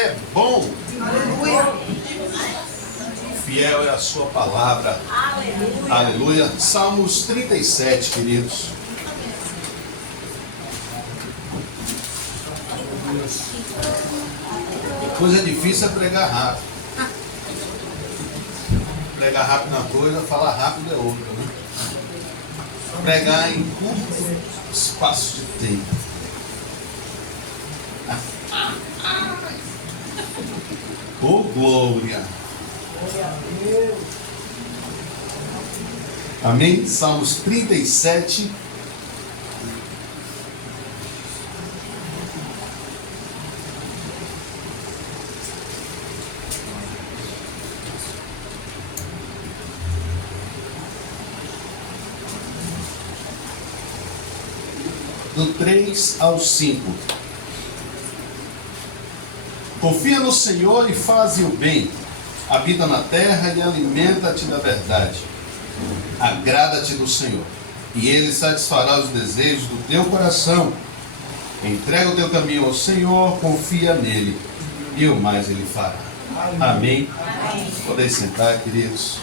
é bom. Aleluia. Fiel é a sua palavra. Aleluia. Aleluia. Salmos 37, queridos. Coisa difícil é pregar rápido. Pregar rápido na coisa, falar rápido é outra, né? Pregar em curto espaço de tempo. Oh, glória! Amém? Salmos 37. Do 3 ao 5. Confia no Senhor e faze o bem. Habita na terra e alimenta-te da verdade. Agrada-te do Senhor, e Ele satisfará os desejos do teu coração. Entrega o teu caminho ao Senhor, confia nele, e o mais Ele fará. Amém? Amém. Podem sentar, queridos.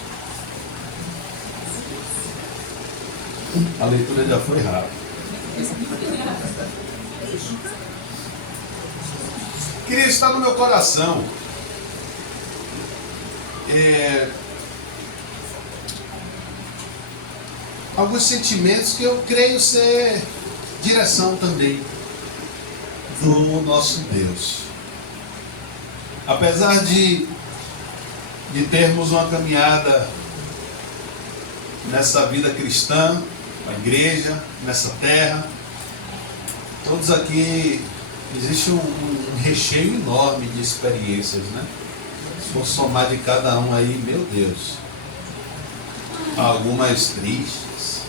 A leitura já foi rápida. Queria estar no meu coração alguns sentimentos que eu creio ser direção também do nosso Deus. Apesar de termos uma caminhada nessa vida cristã, na igreja, nessa terra, todos aqui, existe um recheio enorme de experiências, né? Se for somar de cada um aí, meu Deus, algumas tristes,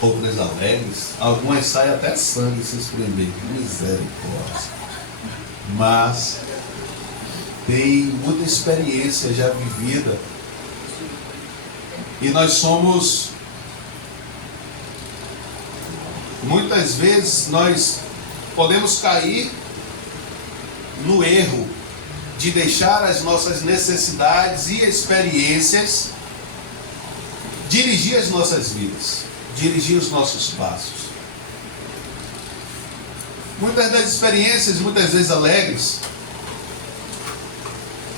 outras alegres, algumas saem até sangue se espremer, misericórdia. Mas tem muita experiência já vivida, e nós somos, muitas vezes nós podemos cair no erro de deixar as nossas necessidades e experiências dirigir as nossas vidas, dirigir os nossos passos. Muitas das experiências, muitas vezes alegres,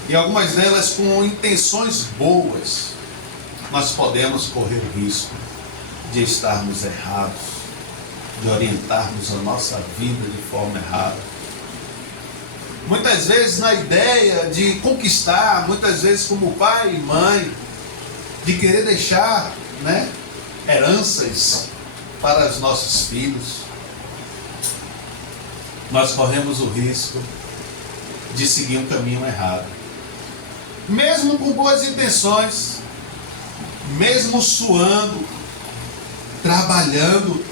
e algumas delas com intenções boas, nós podemos correr o risco de estarmos errados, de orientarmos a nossa vida de forma errada. Muitas vezes na ideia de conquistar, muitas vezes como pai e mãe, de querer deixar, né, heranças para os nossos filhos, nós corremos o risco de seguir um caminho errado. Mesmo com boas intenções, mesmo suando, trabalhando,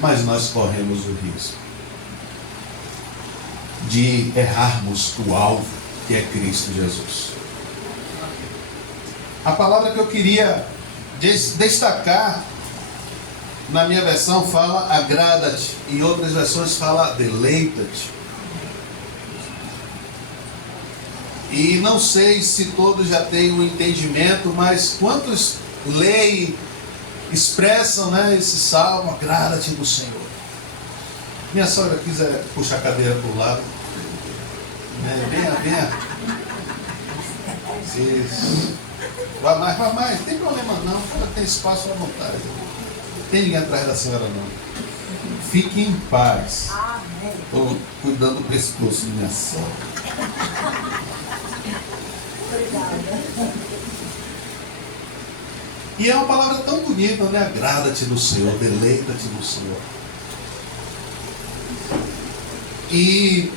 mas nós corremos o risco de errarmos o alvo, que é Cristo Jesus. A palavra que eu queria destacar, na minha versão fala agrada-te, em outras versões fala deleita-te. E não sei se todos já têm um entendimento, mas quantos leem, expressam, né, esse salmo, agrada-te do Senhor. Minha sogra quiser puxar a cadeira para o lado, né? Venha. Isso. Vai mais, não tem problema não, ela tem espaço à vontade. Não tem ninguém atrás da senhora não. Fique em paz. Estou cuidando do pescoço de minha sogra. E é uma palavra tão bonita, né? Agrada-te do Senhor, deleita-te do Senhor. E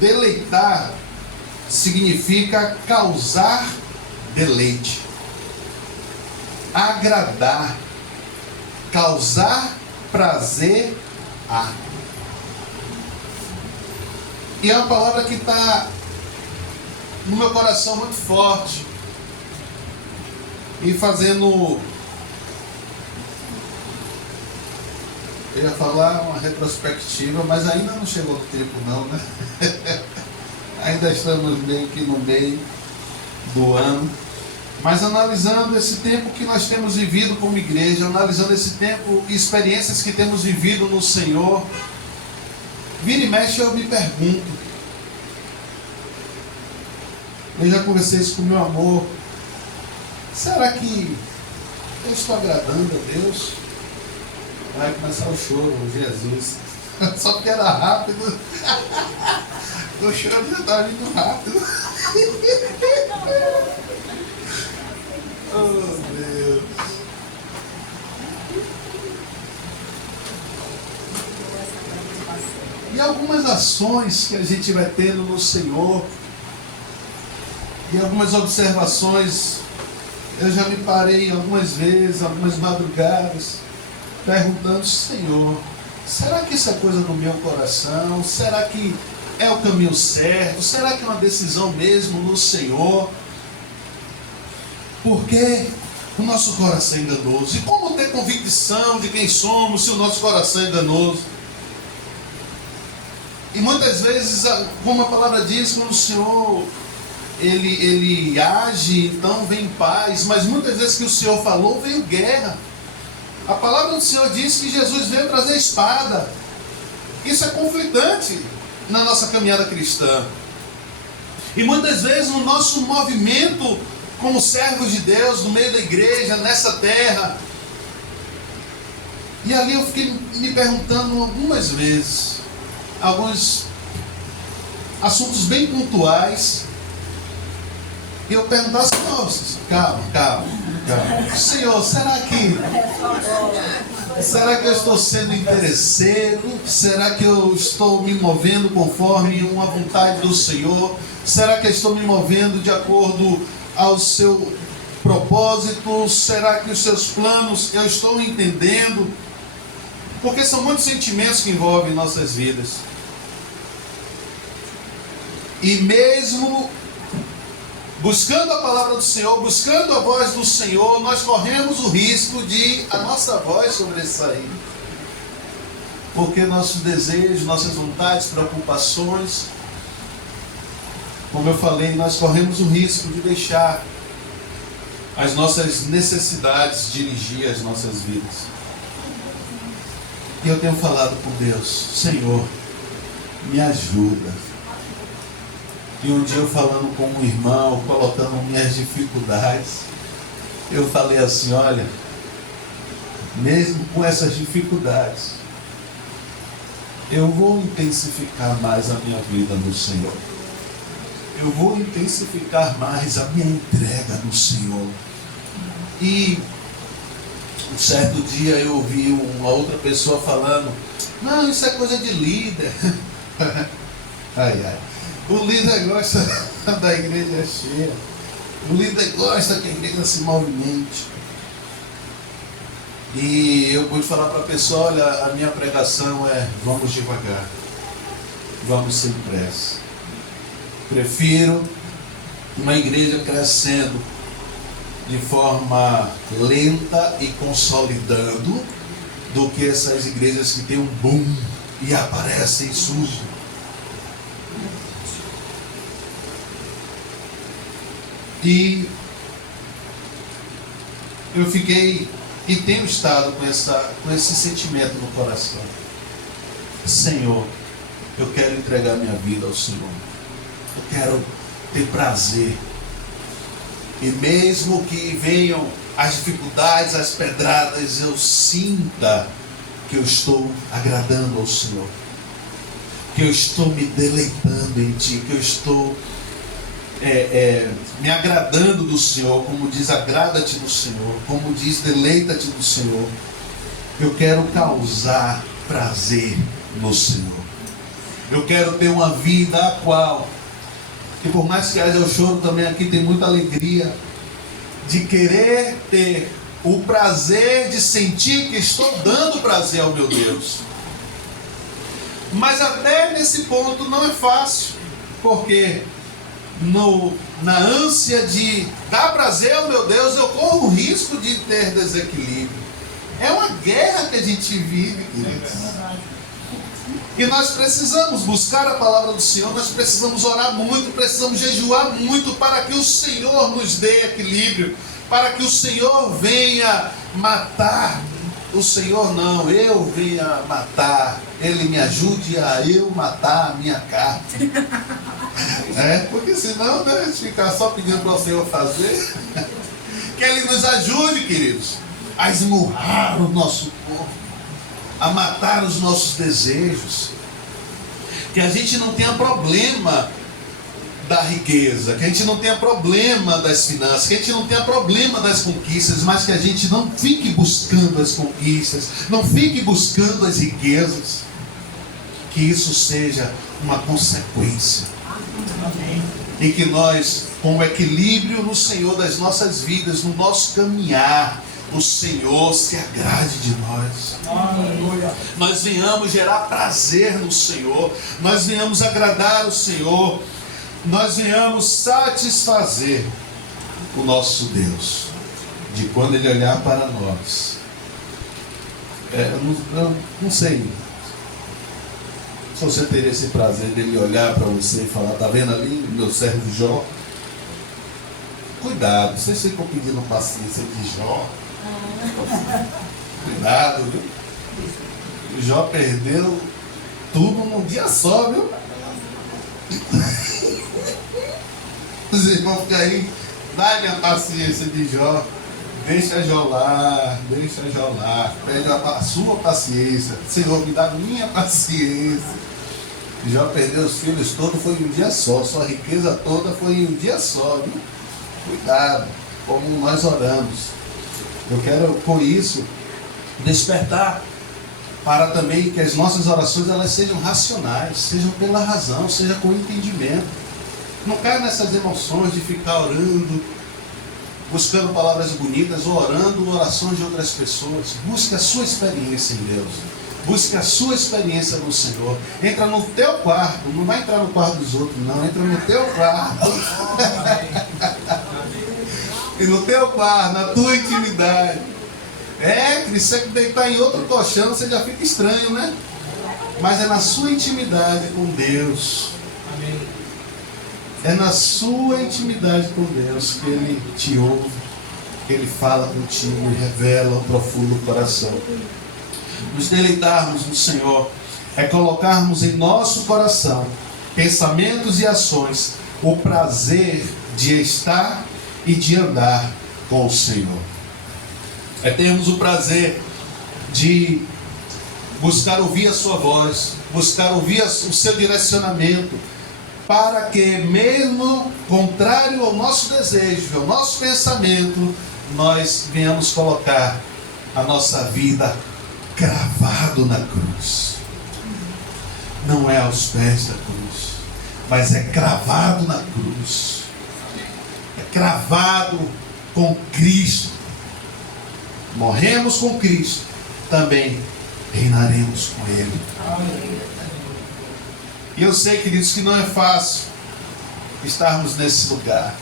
deleitar significa causar deleite, agradar, causar prazer a. E é uma palavra que está no meu coração muito forte, e fazendo Eu ia falar uma retrospectiva, mas ainda não chegou o tempo não, né? Ainda estamos meio que no meio do ano. Mas analisando esse tempo que nós temos vivido como igreja, analisando esse tempo e experiências que temos vivido no Senhor, vira e mexe eu me pergunto, eu já conversei isso com meu amor, será que eu estou agradando a Deus? Vai começar o choro, Jesus. Só porque era rápido. O choro já estava vindo rápido. Oh, Deus. E algumas ações que a gente vai tendo no Senhor, e algumas observações, eu já me parei algumas vezes, algumas madrugadas, perguntando, Senhor, será que isso é coisa do meu coração? Será que é o caminho certo? Será que é uma decisão mesmo no Senhor? Porque o nosso coração é enganoso. E como ter convicção de quem somos se o nosso coração é enganoso? E muitas vezes, como a palavra diz, quando o Senhor ele age, então vem paz. Mas muitas vezes que o Senhor falou, veio guerra. A palavra do Senhor diz que Jesus veio trazer espada. Isso é conflitante na nossa caminhada cristã. E muitas vezes no nosso movimento como servos de Deus, no meio da igreja, nessa terra. E ali eu fiquei me perguntando algumas vezes, alguns assuntos bem pontuais. E eu perguntava assim, nossa, calma. Senhor, será que eu estou sendo interesseiro? Será que eu estou me movendo conforme uma vontade do Senhor? Será que eu estou me movendo de acordo ao seu propósito? Será que os seus planos eu estou entendendo? Porque são muitos sentimentos que envolvem nossas vidas. E mesmo buscando a palavra do Senhor, buscando a voz do Senhor, nós corremos o risco de a nossa voz sobressair. Porque nossos desejos, nossas vontades, preocupações, como eu falei, nós corremos o risco de deixar as nossas necessidades dirigir as nossas vidas. E eu tenho falado com Deus, Senhor, me ajuda. E um dia eu falando com um irmão, colocando minhas dificuldades, eu falei assim, olha, mesmo com essas dificuldades, eu vou intensificar mais a minha vida no Senhor. Eu vou intensificar mais a minha entrega no Senhor. E um certo dia eu ouvi uma outra pessoa falando, não, isso é coisa de líder. Ai. O líder gosta da igreja cheia. O líder gosta que a igreja se movimente. E eu pude falar para a pessoa, olha, a minha pregação é, vamos devagar. Vamos sem pressa. Prefiro uma igreja crescendo de forma lenta e consolidando do que essas igrejas que tem um boom e aparecem e surgem. E eu fiquei e tenho estado com esse sentimento no coração. Senhor, eu quero entregar minha vida ao Senhor. Eu quero ter prazer. E mesmo que venham as dificuldades, as pedradas, eu sinta que eu estou agradando ao Senhor. Que eu estou me deleitando em Ti. Que eu estou me agradando do Senhor. Como diz, agrada-te do Senhor. Como diz, deleita-te do Senhor. Eu quero causar prazer no Senhor. Eu quero ter uma vida a qual, que por mais que haja o choro, também aqui tem muita alegria de querer ter o prazer de sentir que estou dando prazer ao meu Deus. Mas até nesse ponto não é fácil, porque na ânsia de dar prazer ao meu Deus, eu corro o risco de ter desequilíbrio. É uma guerra que a gente vive, queridos. E nós precisamos buscar a palavra do Senhor, nós precisamos orar muito, precisamos jejuar muito para que o Senhor nos dê equilíbrio, para que o Senhor venha matar. O Senhor não, eu venha matar. Ele me ajude a eu matar a minha carne. Porque senão, né, a gente ficar só pedindo para o Senhor fazer. Que Ele nos ajude, queridos, a esmurrar o nosso corpo, a matar os nossos desejos. Que a gente não tenha problema da riqueza, que a gente não tenha problema das finanças, que a gente não tenha problema das conquistas, mas que a gente não fique buscando as conquistas, não fique buscando as riquezas. Que isso seja uma consequência. Amém. E que nós, com o equilíbrio no Senhor das nossas vidas, no nosso caminhar, o Senhor se agrade de nós. Aleluia. Nós venhamos gerar prazer no Senhor, nós venhamos agradar o Senhor, nós venhamos satisfazer o nosso Deus, de quando Ele olhar para nós. Eu não sei se você teria esse prazer dele olhar para você e falar: está vendo ali meu servo Jó? Cuidado, vocês ficam pedindo paciência de Jó. Cuidado, viu? O Jó perdeu tudo num dia só, viu? Os irmãos ficam aí: dá-lhe a paciência de Jó, deixa Jó lá, pede a sua paciência. Senhor, me dá minha paciência. Jó perdeu os filhos todos, foi em um dia só, sua riqueza toda foi em um dia só, viu? Cuidado, como nós oramos. Eu quero com isso despertar para também que as nossas orações elas sejam racionais, sejam pela razão, seja com entendimento. Não caia nessas emoções de ficar orando, buscando palavras bonitas ou orando orações de outras pessoas. Busque a sua experiência em Deus. Busque a sua experiência no Senhor. Entra no teu quarto, não vai entrar no quarto dos outros, não. Entra no teu quarto. E no teu quarto, na tua intimidade. Se você deitar em outro colchão, você já fica estranho, né? Mas é na sua intimidade com Deus. É na sua intimidade com Deus que Ele te ouve, que Ele fala contigo e revela o profundo coração. Nos deleitarmos no Senhor é colocarmos em nosso coração pensamentos e ações o prazer de estar e de andar com o Senhor. É termos o prazer de buscar ouvir a sua voz, buscar ouvir o seu direcionamento, para que, mesmo contrário ao nosso desejo, ao nosso pensamento, nós venhamos colocar a nossa vida cravado na cruz. Não é aos pés da cruz, mas é cravado na cruz. É cravado com Cristo. Morremos com Cristo, também reinaremos com Ele. E eu sei, queridos, que não é fácil estarmos nesse lugar,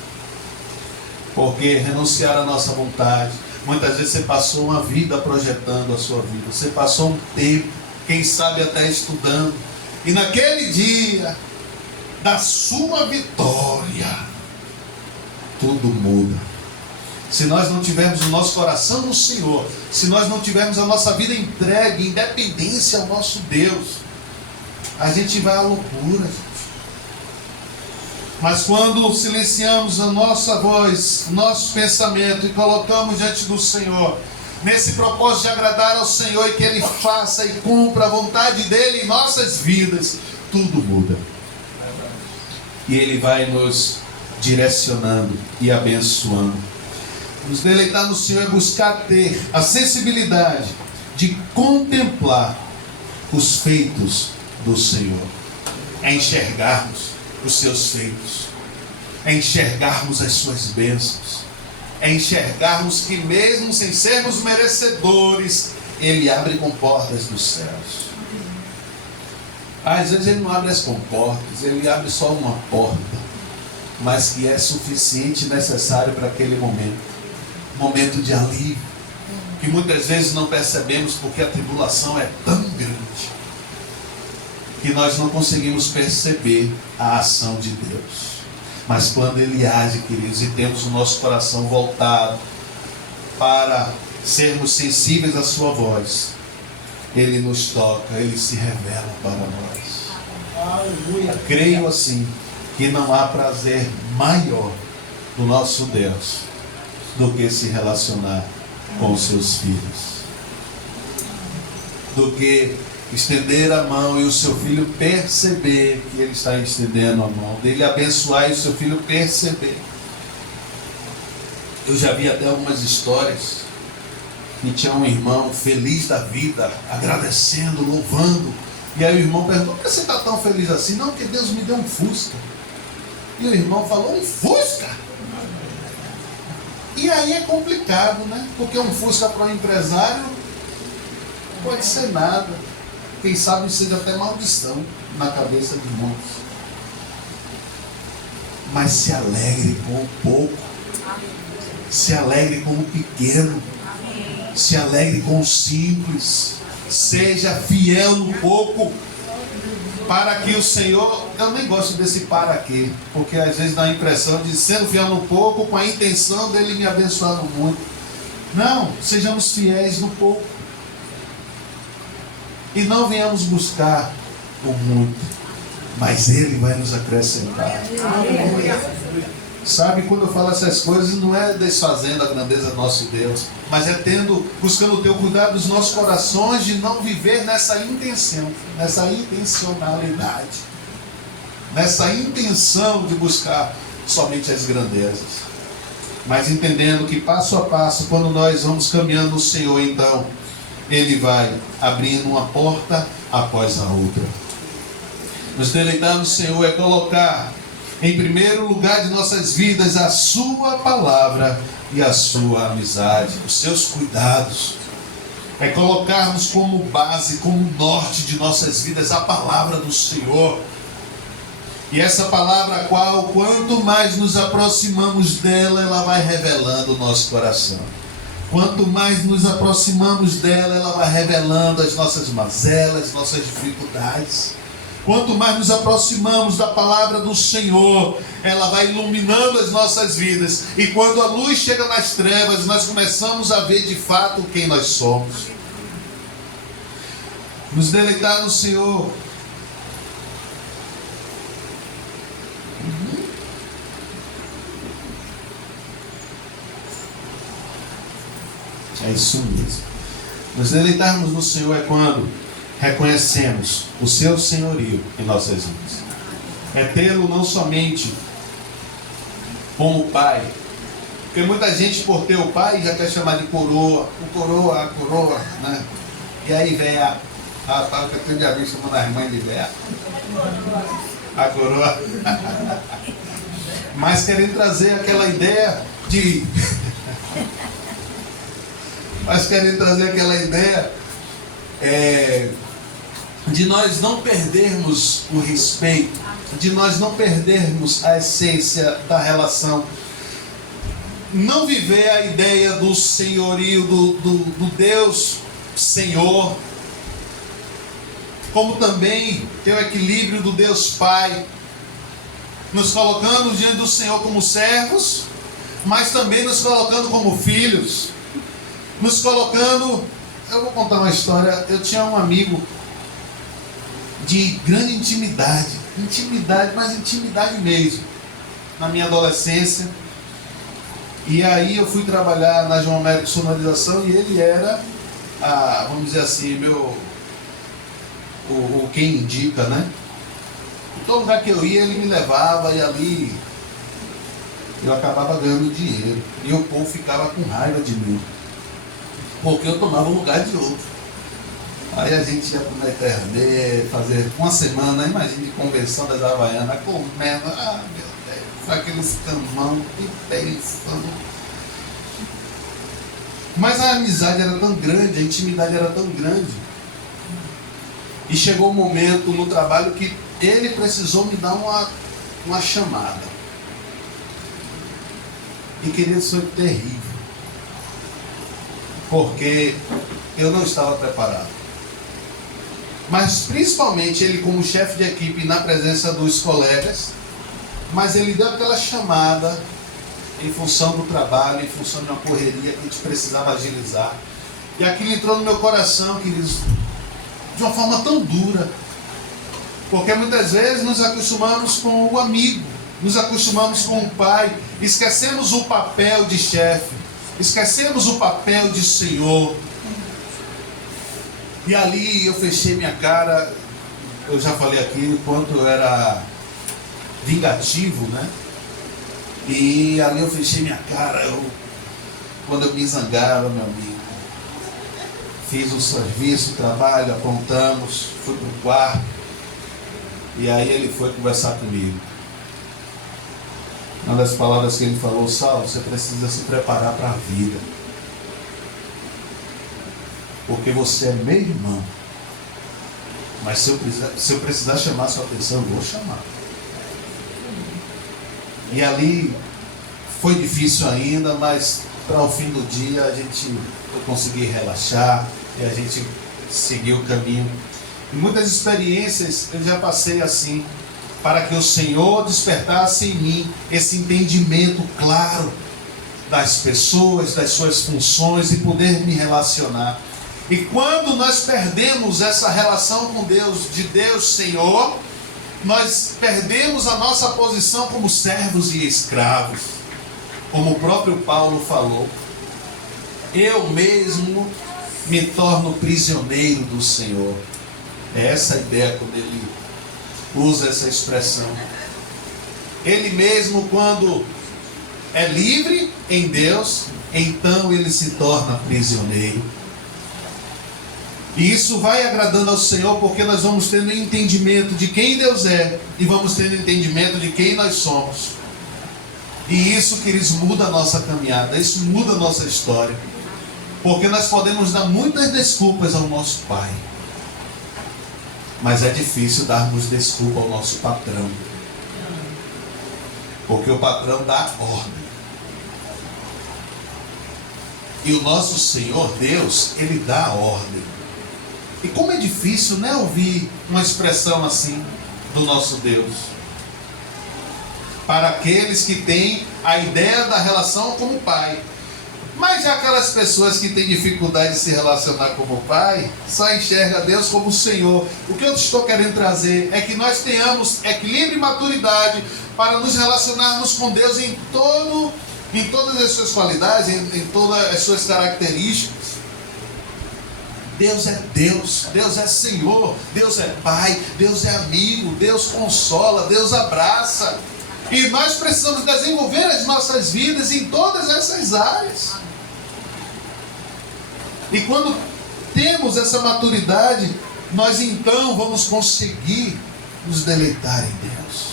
porque renunciar à nossa vontade. Muitas vezes você passou uma vida projetando a sua vida, você passou um tempo, quem sabe até estudando, e naquele dia da sua vitória, tudo muda. Se nós não tivermos o nosso coração no Senhor, se nós não tivermos a nossa vida entregue, em dependência ao nosso Deus, a gente vai à loucura, gente. Mas quando silenciamos a nossa voz, nosso pensamento e colocamos diante do Senhor, nesse propósito de agradar ao Senhor e que Ele faça e cumpra a vontade dEle em nossas vidas, tudo muda. E Ele vai nos direcionando e abençoando. Nos deleitar no Senhor é buscar ter a sensibilidade de contemplar os feitos do Senhor, é enxergarmos os seus feitos, é enxergarmos as suas bênçãos, é enxergarmos que mesmo sem sermos merecedores, Ele abre comportas dos céus. Às vezes Ele não abre as comportas, Ele abre só uma porta, mas que é suficiente e necessário para aquele momento de alívio, que muitas vezes não percebemos porque a tribulação é tão grande que nós não conseguimos perceber a ação de Deus. Mas quando Ele age, queridos, e temos o nosso coração voltado para sermos sensíveis à sua voz, Ele nos toca, Ele se revela para nós. Aleluia. Creio assim que não há prazer maior do nosso Deus do que se relacionar com os seus filhos, do que estender a mão e o seu filho perceber que ele está estendendo a mão, dele abençoar e o seu filho perceber. Eu já vi até algumas histórias que tinha um irmão feliz da vida, agradecendo, louvando, e aí o irmão perguntou: por que você está tão feliz assim? Não, porque Deus me deu um Fusca. E o irmão falou: um Fusca? E aí é complicado, né? Porque um Fusca para um empresário pode ser nada. Quem sabe seja até maldição na cabeça de muitos. Mas se alegre com o pouco. Se alegre com o pequeno. Se alegre com o simples. Seja fiel no pouco. Para que o Senhor... Eu nem gosto desse para quê. Porque às vezes dá a impressão de sendo fiel no pouco com a intenção dele me abençoar no muito. Não, sejamos fiéis no pouco. E não venhamos buscar o muito, mas Ele vai nos acrescentar. Sabe, quando eu falo essas coisas, não é desfazendo a grandeza do nosso Deus, mas é buscando o teu cuidado dos nossos corações de não viver nessa intenção, nessa intencionalidade, nessa intenção de buscar somente as grandezas. Mas entendendo que passo a passo, quando nós vamos caminhando no Senhor, então Ele vai abrindo uma porta após a outra. Nos deleitar no Senhor é colocar em primeiro lugar de nossas vidas a sua palavra e a sua amizade, os seus cuidados. É colocarmos como base, como norte de nossas vidas a palavra do Senhor. E essa palavra a qual, quanto mais nos aproximamos dela, ela vai revelando o nosso coração. Quanto mais nos aproximamos dela, ela vai revelando as nossas mazelas, nossas dificuldades. Quanto mais nos aproximamos da palavra do Senhor, ela vai iluminando as nossas vidas. E quando a luz chega nas trevas, nós começamos a ver de fato quem nós somos. Nos deleitar no Senhor. É isso mesmo. Nos deleitarmos no Senhor é quando reconhecemos o seu senhorio em nossas vidas. É tê-lo não somente como pai, porque muita gente, por ter o pai, já quer chamar de coroa, o coroa, a coroa, né? E aí vem a que aquele dia chamando as mães de véia, a coroa. Mas querem trazer aquela ideia de de nós não perdermos o respeito, de nós não perdermos a essência da relação, não viver a ideia do senhorio, do Deus Senhor, como também ter o equilíbrio do Deus Pai, nos colocando diante do Senhor como servos, mas também nos colocando como filhos, nos colocando... Eu vou contar uma história. Eu tinha um amigo de grande intimidade, mas intimidade mesmo, na minha adolescência. E aí eu fui trabalhar na João Américo Sonorização e ele era, vamos dizer assim, o quem indica, né? Em todo lugar que eu ia, ele me levava e ali eu acabava ganhando dinheiro. E o povo ficava com raiva de mim, porque eu tomava o lugar de outro. Aí a gente ia para o Eternê, fazer uma semana, imagine, conversão das Havaianas, comendo, meu Deus, aqueles camão, que bênção. Mas a amizade era tão grande, a intimidade era tão grande. E chegou um momento no trabalho que ele precisou me dar uma chamada. E querido, foi terrível. porque eu não estava preparado. Mas principalmente ele como chefe de equipe na presença dos colegas, mas ele deu aquela chamada em função do trabalho, em função de uma correria que a gente precisava agilizar. E aquilo entrou no meu coração, queridos, de uma forma tão dura. Porque muitas vezes nos acostumamos com o amigo, nos acostumamos com o pai, esquecemos o papel de chefe, esquecemos o papel de senhor. E ali eu fechei minha cara, eu já falei aqui o quanto eu era vingativo, né? E ali eu fechei minha cara, quando eu me zangava, meu amigo, fiz o serviço, o trabalho, apontamos, fui para o quarto, e aí ele foi conversar comigo. Uma das palavras que ele falou: Saulo, você precisa se preparar para a vida, porque você é meu irmão, mas se eu precisar chamar sua atenção, eu vou chamar. E ali foi difícil ainda, mas para o fim do dia eu consegui relaxar e a gente seguiu o caminho. E muitas experiências eu já passei assim, para que o Senhor despertasse em mim esse entendimento claro das pessoas, das suas funções e poder me relacionar. E quando nós perdemos essa relação com Deus, de Deus Senhor, nós perdemos a nossa posição como servos e escravos. Como o próprio Paulo falou, eu mesmo me torno prisioneiro do Senhor. É essa a ideia quando ele usa essa expressão. Ele mesmo, quando é livre em Deus, então ele se torna prisioneiro. E isso vai agradando ao Senhor, porque nós vamos tendo entendimento de quem Deus é e vamos tendo entendimento de quem nós somos. E isso, queridos, muda a nossa caminhada, isso muda a nossa história. Porque nós podemos dar muitas desculpas ao nosso Pai, mas é difícil darmos desculpa ao nosso patrão, porque o patrão dá ordem. E o nosso Senhor Deus, Ele dá a ordem. E como é difícil, né, ouvir uma expressão assim do nosso Deus. Para aqueles que têm a ideia da relação como pai. Mas já aquelas pessoas que têm dificuldade de se relacionar como pai, só enxerga Deus como Senhor. O que eu estou querendo trazer é que nós tenhamos equilíbrio e maturidade para nos relacionarmos com Deus em todas as suas qualidades, em todas as suas características. Deus é Deus, Deus é Senhor, Deus é Pai, Deus é amigo, Deus consola, Deus abraça. E nós precisamos desenvolver as nossas vidas em todas essas áreas. E quando temos essa maturidade, nós então vamos conseguir nos deleitar em Deus.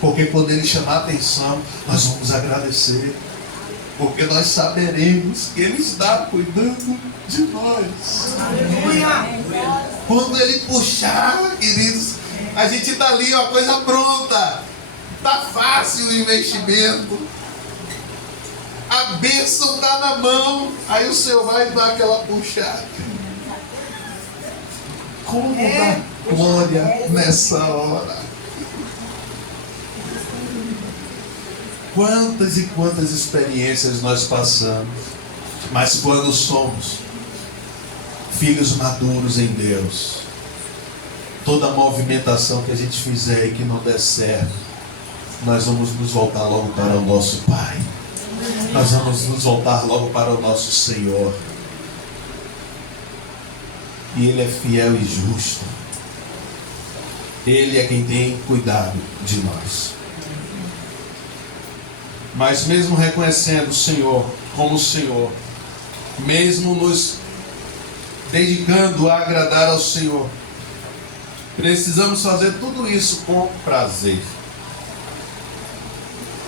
Porque quando Ele chamar a atenção, nós vamos agradecer. Porque nós saberemos que Ele está cuidando de nós. Aleluia. Quando Ele puxar, queridos, a gente está ali, ó, coisa pronta. Está fácil o investimento. A bênção está na mão. Aí o Senhor vai dar aquela puxada. Como dar glória nessa hora? Quantas e quantas experiências nós passamos. Mas quando somos filhos maduros em Deus, toda movimentação que a gente fizer e que não der certo, nós vamos nos voltar logo para o nosso Pai. Nós vamos nos voltar logo para o nosso Senhor. E Ele é fiel e justo. Ele é quem tem cuidado de nós. Mas mesmo reconhecendo o Senhor como o Senhor, mesmo nos dedicando a agradar ao Senhor, precisamos fazer tudo isso com prazer.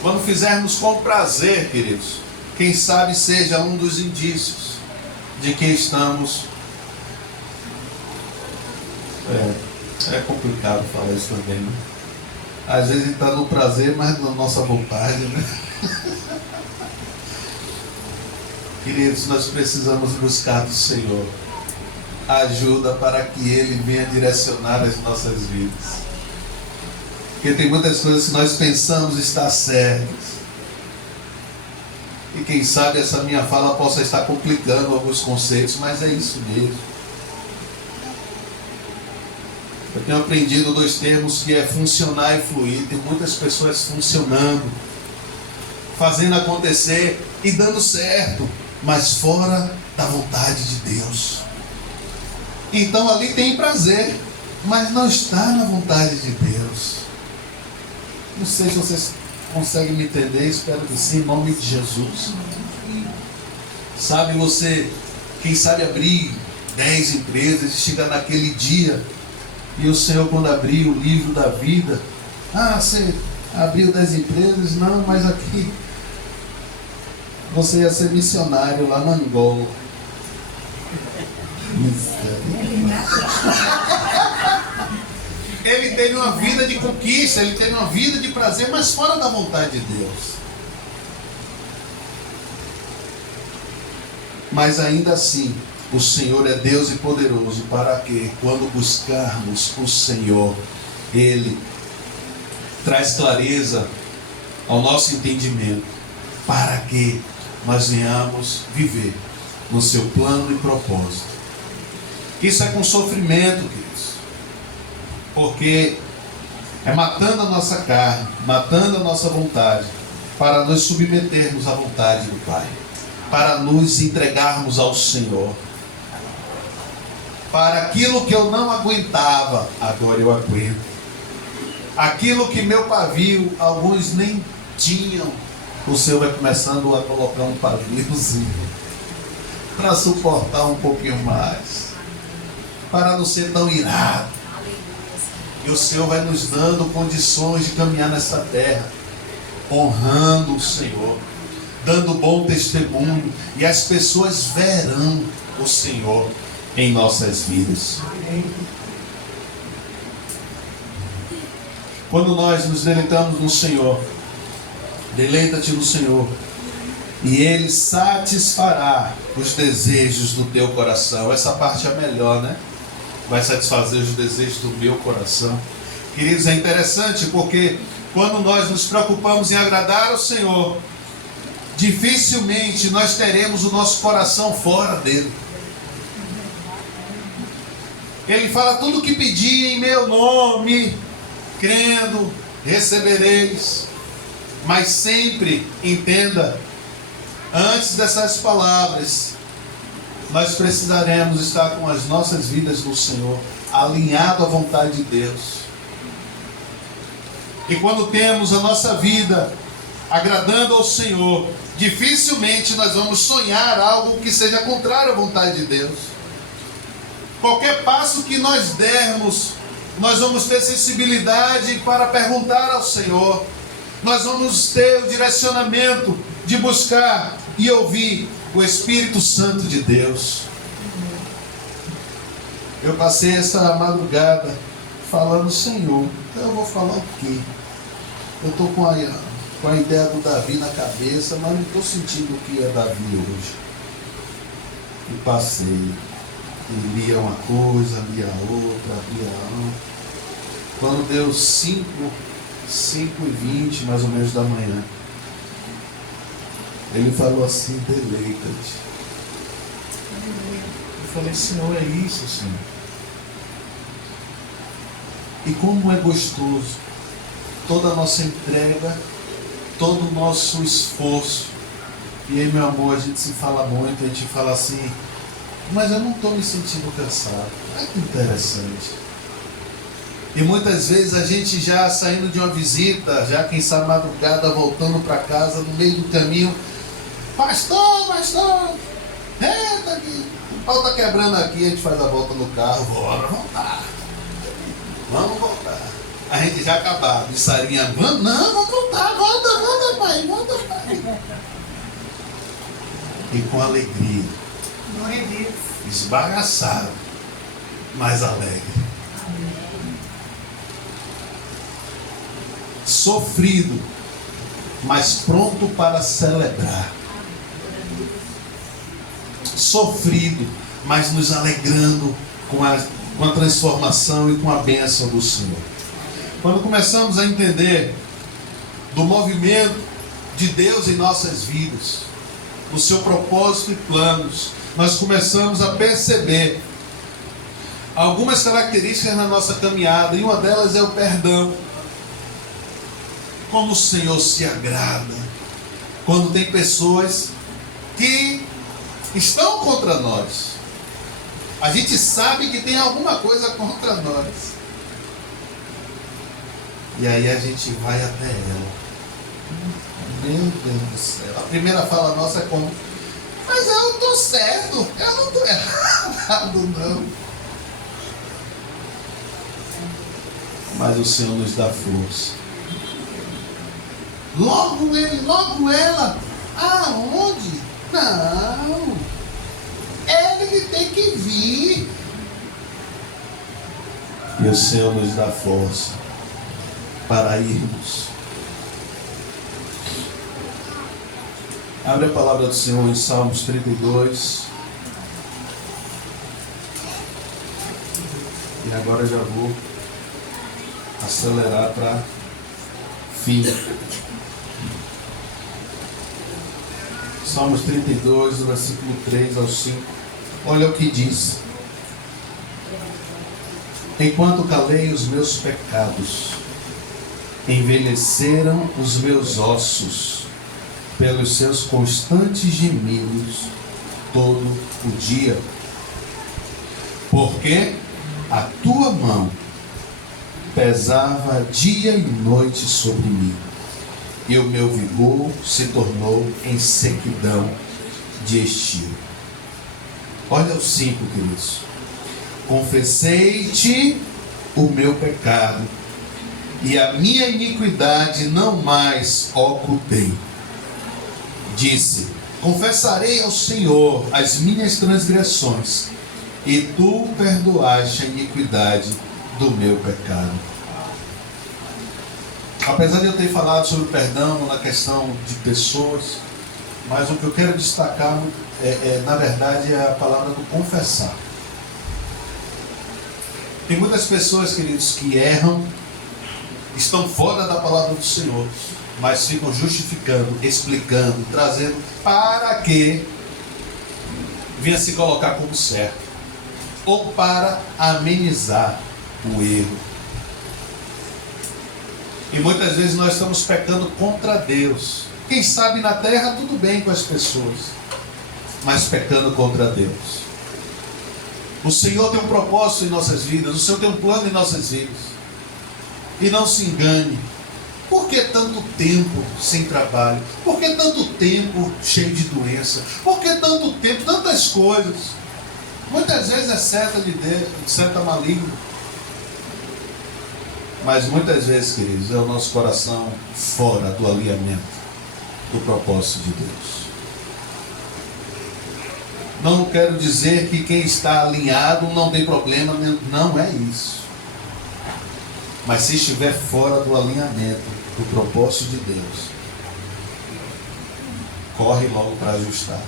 Quando fizermos com prazer, queridos, quem sabe seja um dos indícios de que estamos... É complicado falar isso também, né? Às vezes está no prazer, mas na nossa vontade, né? Queridos, nós precisamos buscar do Senhor ajuda para que Ele venha direcionar as nossas vidas. Porque tem muitas coisas que nós pensamos estar certas. E quem sabe essa minha fala possa estar complicando alguns conceitos, mas é isso mesmo. Eu tenho aprendido 2 termos que é funcionar e fluir. Tem muitas pessoas funcionando, fazendo acontecer e dando certo, mas fora da vontade de Deus. Então ali tem prazer, mas não está na vontade de Deus. Não sei se vocês conseguem me entender, espero que sim, em nome de Jesus. Sabe, você, quem sabe abrir 10 empresas e chegar naquele dia, e o Senhor quando abrir o livro da vida, você abriu 10 empresas? Não, mas aqui você ia ser missionário lá no Angola. Ele teve uma vida de conquista, ele teve uma vida de prazer, mas fora da vontade de Deus. Mas ainda assim, o Senhor é Deus e poderoso para que, quando buscarmos o Senhor, Ele traz clareza ao nosso entendimento, para que nós venhamos viver no seu plano e propósito. Isso é com sofrimento, queridos, porque é matando a nossa carne, matando a nossa vontade, para nos submetermos à vontade do Pai, para nos entregarmos ao Senhor. Para aquilo que eu não aguentava, agora eu aguento. Aquilo que meu pavio, alguns nem tinham, o Senhor vai começando a colocar um paviozinho para suportar um pouquinho mais, para não ser tão irado. E o Senhor vai nos dando condições de caminhar nessa terra, honrando o Senhor, dando bom testemunho, e as pessoas verão o Senhor em nossas vidas. Quando nós nos deleitamos no Senhor, deleita-te no Senhor, e Ele satisfará os desejos do teu coração. Essa parte é melhor, né? Vai satisfazer os desejos do meu coração. Queridos, é interessante porque quando nós nos preocupamos em agradar ao Senhor, dificilmente nós teremos o nosso coração fora dele. Ele fala: tudo que pedir em meu nome, crendo, recebereis. Mas sempre entenda, antes dessas palavras, nós precisaremos estar com as nossas vidas no Senhor, alinhado à vontade de Deus. E quando temos a nossa vida agradando ao Senhor, dificilmente nós vamos sonhar algo que seja contrário à vontade de Deus. Qualquer passo que nós dermos, nós vamos ter sensibilidade para perguntar ao Senhor. Nós vamos ter o direcionamento de buscar e ouvir o Espírito Santo de Deus. Eu passei essa madrugada falando: Senhor, eu vou falar o quê? Eu estou com a ideia do Davi na cabeça, mas não estou sentindo o que é Davi hoje. E passei, e lia uma coisa, lia outra, lia outra. Quando deu 5h20 mais ou menos da manhã, ele falou assim: deleita-te. Eu falei: Senhor, é isso, Senhor. E como é gostoso toda a nossa entrega, todo o nosso esforço. E aí, meu amor, a gente se fala muito, a gente fala assim: mas eu não estou me sentindo cansado. Olha que interessante. E muitas vezes a gente já saindo de uma visita, já quem sabe madrugada, voltando para casa, no meio do caminho: pastor, entra aqui, o pau está quebrando aqui. A gente faz a volta no carro: bora voltar, vamos voltar. A gente já acabava de sarinha: vamos voltar, volta pai, volta pai. E com alegria, esbagaçado, mas alegre. Sofrido, mas pronto para celebrar. sofrido, mas nos alegrando com a transformação e com a bênção do Senhor. Quando começamos a entender do movimento de Deus em nossas vidas, o seu propósito e planos, nós começamos a perceber algumas características na nossa caminhada, e uma delas é o perdão. Como o Senhor se agrada quando tem pessoas que estão contra nós. A gente sabe que tem alguma coisa contra nós. E aí a gente vai até ela. Meu Deus do céu. A primeira fala nossa é como: mas eu estou certo, eu não estou errado, não. Mas o Senhor nos dá força. Logo ele, logo ela. Aonde? Não. Ele que tem que vir. E o Senhor nos dá força para irmos. Abre a palavra do Senhor em Salmos 32. E agora já vou acelerar para fim. Salmos 32, do versículo 3 ao 5. Olha o que diz: enquanto calei os meus pecados, envelheceram os meus ossos pelos seus constantes gemidos todo o dia. Porque a tua mão pesava dia e noite sobre mim, e o meu vigor se tornou em sequidão de estio. Olha o 5, queridos. Confessei-te o meu pecado, e a minha iniquidade não mais ocultei. Disse: confessarei ao Senhor as minhas transgressões, e tu perdoaste a iniquidade do meu pecado. Apesar de eu ter falado sobre perdão na questão de pessoas, mas o que eu quero destacar na verdade, é a palavra do confessar. Tem muitas pessoas, queridos, que erram, estão fora da palavra do Senhor, mas ficam justificando, explicando, trazendo para que venha se colocar como certo, ou para amenizar o erro. E muitas vezes nós estamos pecando contra Deus. Quem sabe na terra tudo bem com as pessoas, mas pecando contra Deus. O Senhor tem um propósito em nossas vidas, o Senhor tem um plano em nossas vidas. E não se engane. Por que tanto tempo sem trabalho? Por que tanto tempo cheio de doença? Por que tanto tempo, tantas coisas? Muitas vezes é seta de Deus, seta maligna. Mas muitas vezes, queridos, é o nosso coração fora do alinhamento do propósito de Deus. Não quero dizer que quem está alinhado não tem problema, não é isso. Mas se estiver fora do alinhamento do propósito de Deus, corre logo para ajustar.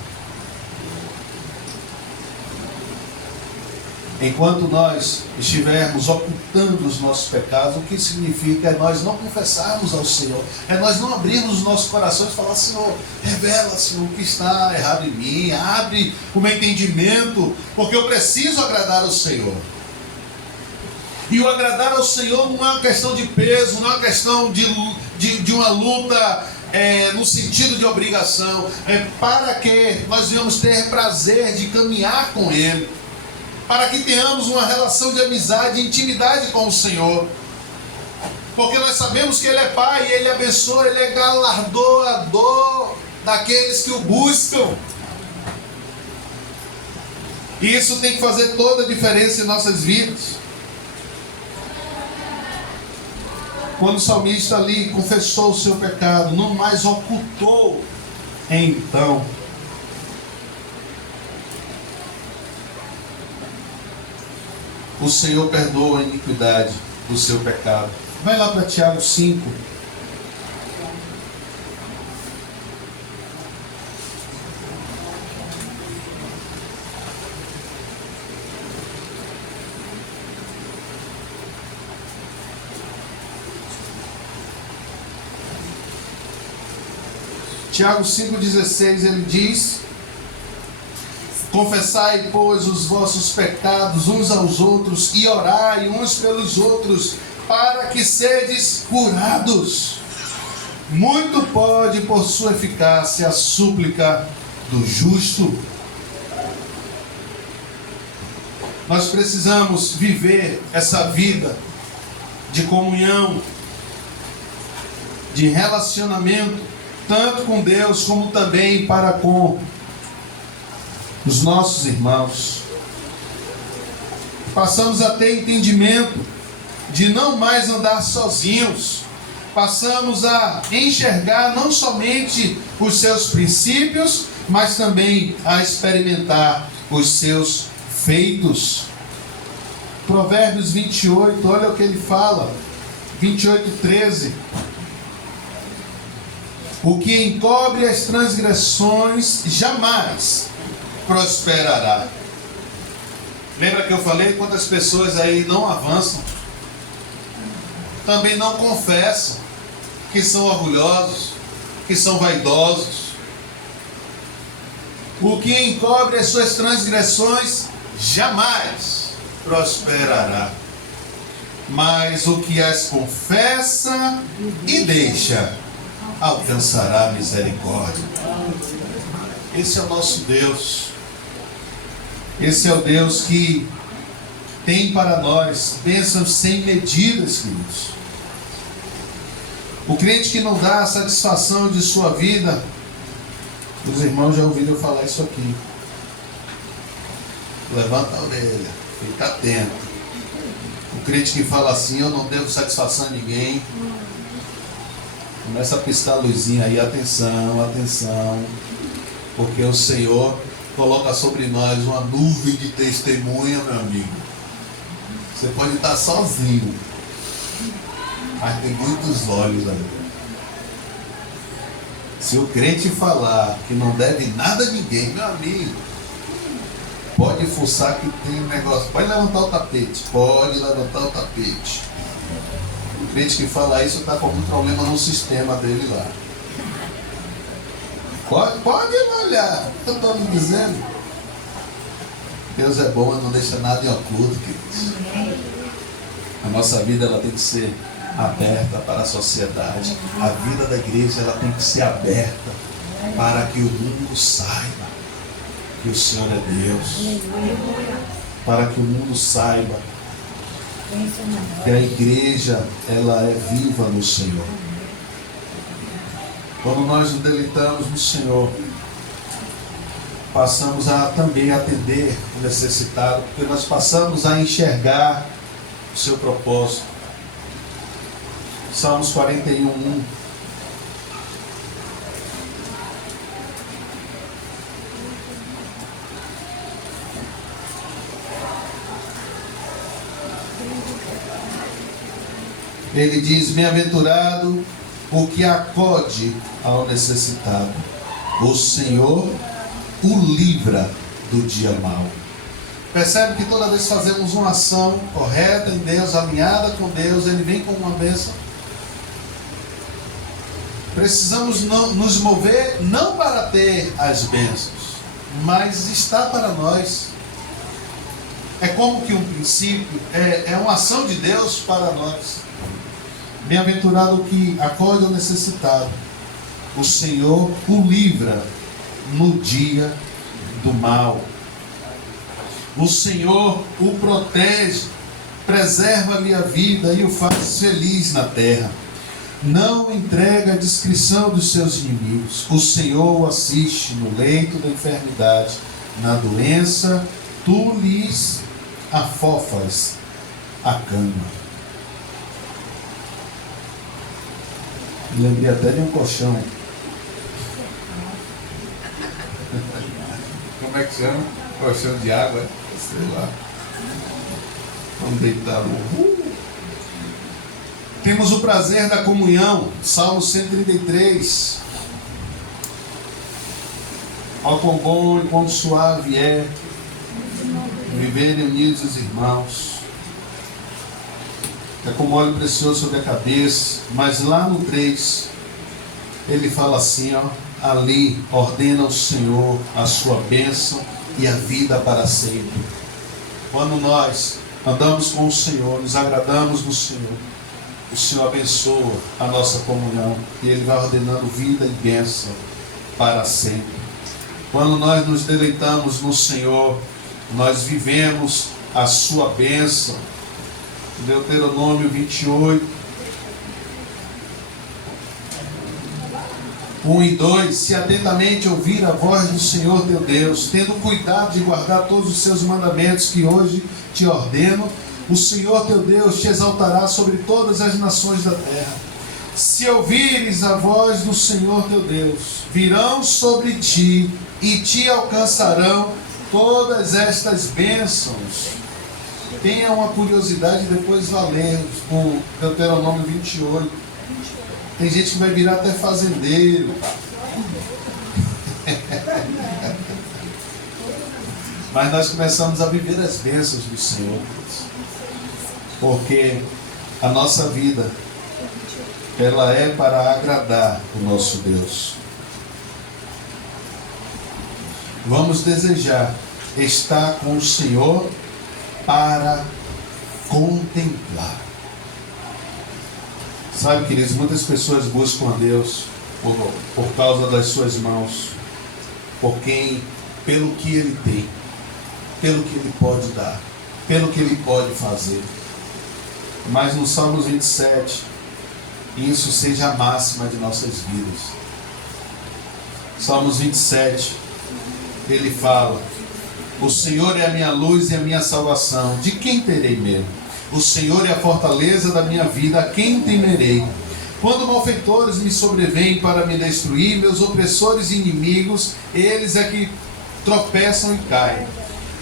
Enquanto nós estivermos ocultando os nossos pecados, o que significa é nós não confessarmos ao Senhor, é nós não abrirmos os nossos corações e falar: Senhor, revela, Senhor, o que está errado em mim, abre o meu entendimento, porque eu preciso agradar ao Senhor. E o agradar ao Senhor não é uma questão de peso, não é uma questão de uma luta no sentido de obrigação, é para que nós venhamos ter prazer de caminhar com Ele, para que tenhamos uma relação de amizade e intimidade com o Senhor. Porque nós sabemos que Ele é Pai, Ele abençoa, Ele é galardoador daqueles que o buscam. E isso tem que fazer toda a diferença em nossas vidas. Quando o salmista ali confessou o seu pecado, não mais ocultou, então o Senhor perdoa a iniquidade do seu pecado. Vai lá para Tiago 5. Tiago 5,16 ele diz: confessai, pois, os vossos pecados uns aos outros e orai uns pelos outros, para que sedes curados. Muito pode, por sua eficácia, a súplica do justo. Nós precisamos viver essa vida de comunhão, de relacionamento, tanto com Deus como também para com os nossos irmãos. Passamos a ter entendimento de não mais andar sozinhos. Passamos a enxergar não somente os seus princípios, mas também a experimentar os seus feitos. Provérbios 28, olha o que ele fala. 28:13. O que encobre as transgressões jamais prosperará. Lembra que eu falei quantas pessoas aí não avançam? Também não confessam que são orgulhosos, que são vaidosos. O que encobre as suas transgressões jamais prosperará. Mas o que as confessa e deixa alcançará misericórdia. Esse é o nosso Deus. Esse é o Deus que tem para nós bênçãos sem medidas, queridos. O crente que não dá a satisfação de sua vida, os irmãos já ouviram eu falar isso aqui. Levanta a orelha, fica atento. O crente que fala assim: eu não devo satisfação a ninguém, começa a piscar a luzinha aí, atenção, atenção, porque o Senhor coloca sobre nós uma nuvem de testemunha, meu amigo. Você pode estar sozinho, mas tem muitos olhos ali. Se o crente falar que não deve nada a ninguém, meu amigo, pode fuçar que tem um negócio. Pode levantar o tapete, pode levantar o tapete. O crente que fala isso está com algum problema no sistema dele lá. Pode olhar, eu estou lhe dizendo. Deus é bom e não deixa nada em oculto, queridos. A nossa vida ela tem que ser aberta para a sociedade. A vida da igreja ela tem que ser aberta para que o mundo saiba que o Senhor é Deus. Para que o mundo saiba que a igreja ela é viva no Senhor. Quando nós nos deleitamos no Senhor, passamos a também atender o necessitado, porque nós passamos a enxergar o seu propósito. Salmos 41:1. Ele diz: bem-aventurado o que acode ao necessitado. O Senhor o livra do dia mau. Percebe que toda vez que fazemos uma ação correta em Deus, alinhada com Deus, Ele vem com uma bênção. Precisamos nos mover não para ter as bênçãos, mas está para nós. É como que um princípio, é uma ação de Deus para nós. Bem-aventurado o que acode ao necessitado. O Senhor o livra no dia do mal. O Senhor o protege, preserva-lhe a vida e o faz feliz na terra. Não entrega a discrição dos seus inimigos. O Senhor o assiste no leito da enfermidade, na doença, tu lhes afofas a cama. Lembrei até de um colchão. Como é que chama? Colchão de água? Sei lá. Vamos deitar. Temos o prazer da comunhão. Salmo 133. Ó quão bom e quão suave é viverem unidos os irmãos. É como óleo precioso sobre a cabeça. Mas lá no 3, ele fala assim, ó: ali ordena ao Senhor a sua bênção e a vida para sempre. Quando nós andamos com o Senhor, nos agradamos do Senhor, o Senhor abençoa a nossa comunhão e Ele vai ordenando vida e bênção para sempre. Quando nós nos deleitamos no Senhor, nós vivemos a sua bênção. Deuteronômio 28, 1 e 2: se atentamente ouvir a voz do Senhor teu Deus, tendo cuidado de guardar todos os seus mandamentos que hoje te ordeno, o Senhor teu Deus te exaltará sobre todas as nações da terra. Se ouvires a voz do Senhor teu Deus, virão sobre ti e te alcançarão todas estas bênçãos. Tenha uma curiosidade, depois vá ler o Deuteronômio 28. Tem gente que vai virar até fazendeiro. Mas nós começamos a viver as bênçãos do Senhor, porque a nossa vida, ela é para agradar o nosso Deus. Vamos desejar estar com o Senhor para contemplar. Sabe, queridos, muitas pessoas buscam a Deus por causa das suas mãos, pelo que Ele tem, pelo que Ele pode dar, pelo que Ele pode fazer. Mas no Salmos 27, isso seja a máxima de nossas vidas. Salmos 27, ele fala: o Senhor é a minha luz e a minha salvação, de quem terei medo? O Senhor é a fortaleza da minha vida, a quem temerei? Quando malfeitores me sobrevêm para me destruir, meus opressores e inimigos, eles é que tropeçam e caem.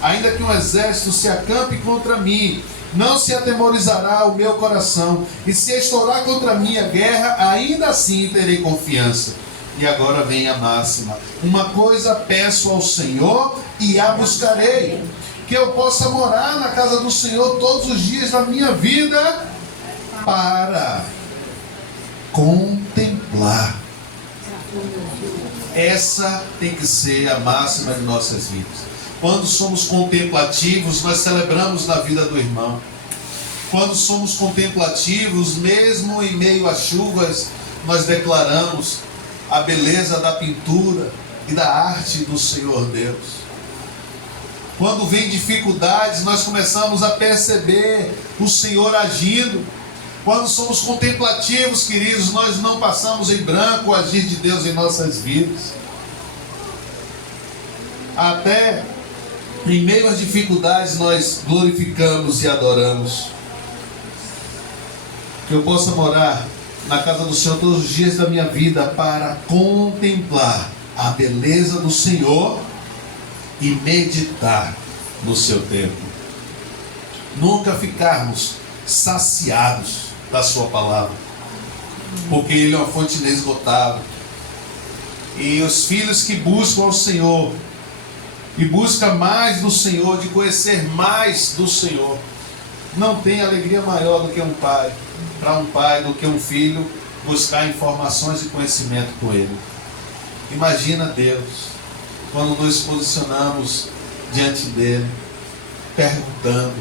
Ainda que um exército se acampe contra mim, não se atemorizará o meu coração. E se estourar contra mim a guerra, ainda assim terei confiança. E agora vem a máxima: uma coisa peço ao Senhor e a buscarei, que eu possa morar na casa do Senhor todos os dias da minha vida, para contemplar. Essa tem que ser a máxima de nossas vidas. Quando somos contemplativos, nós celebramos na vida do irmão. Quando somos contemplativos, mesmo em meio às chuvas, nós declaramos a beleza da pintura e da arte do Senhor Deus. Quando vem dificuldades, nós começamos a perceber o Senhor agindo. Quando somos contemplativos, queridos, nós não passamos em branco o agir de Deus em nossas vidas. Até em meio às dificuldades, nós glorificamos e adoramos. Que eu possa morar na casa do Senhor todos os dias da minha vida, para contemplar a beleza do Senhor e meditar no seu templo. Nunca ficarmos saciados da sua palavra, porque Ele é uma fonte inesgotável. E os filhos que buscam ao Senhor e buscam mais do Senhor, de conhecer mais do Senhor, não tem alegria maior do que um pai, para um pai, do que um filho buscar informações e conhecimento com Ele. Imagina Deus, quando nos posicionamos diante dEle, perguntando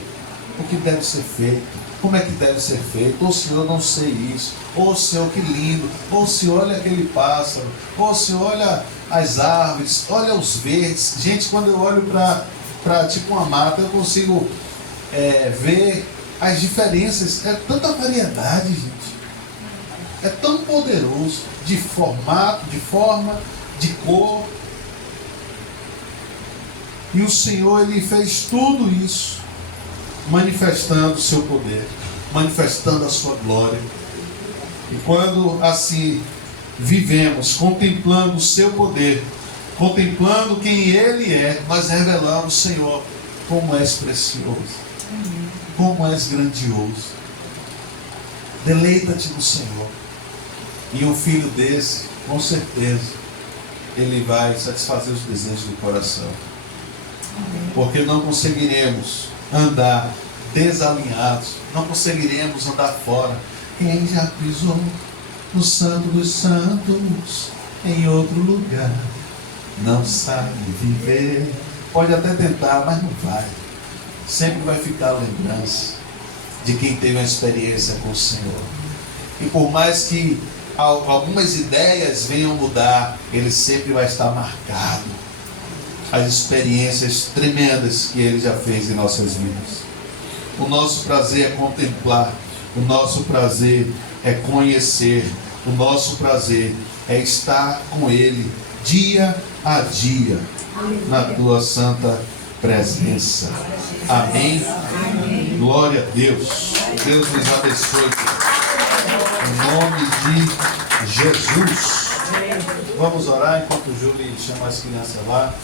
o que deve ser feito, como é que deve ser feito. Ô Senhor, não sei isso. Ô Senhor, que lindo. Ô Senhor, olha aquele pássaro. Ô Senhor, olha as árvores, olha os verdes. Gente, quando eu olho para tipo uma mata, eu consigo ver as diferenças. É tanta variedade, gente. É tão poderoso, de formato, de forma, de cor. E o Senhor, Ele fez tudo isso, manifestando o seu poder, manifestando a sua glória. E quando assim vivemos, contemplando o seu poder, contemplando quem Ele é, nós revelamos: Senhor, como és precioso, como és grandioso. Deleita-te no Senhor. E um filho desse, com certeza, ele vai satisfazer os desejos do coração. Porque não conseguiremos andar desalinhados, não conseguiremos andar fora. Quem já pisou no Santo dos Santos em outro lugar não sabe viver. Pode até tentar, mas não vai. Sempre vai ficar a lembrança de quem teve uma experiência com o Senhor. E por mais que algumas ideias venham mudar, ele sempre vai estar marcado. As experiências tremendas que ele já fez em nossas vidas. O nosso prazer é contemplar, o nosso prazer é conhecer, o nosso prazer é estar com ele dia a dia, na tua santa presença. Amém? Glória a Deus. Deus nos abençoe. Em nome de Jesus. Vamos orar enquanto o Júlio chama as crianças lá.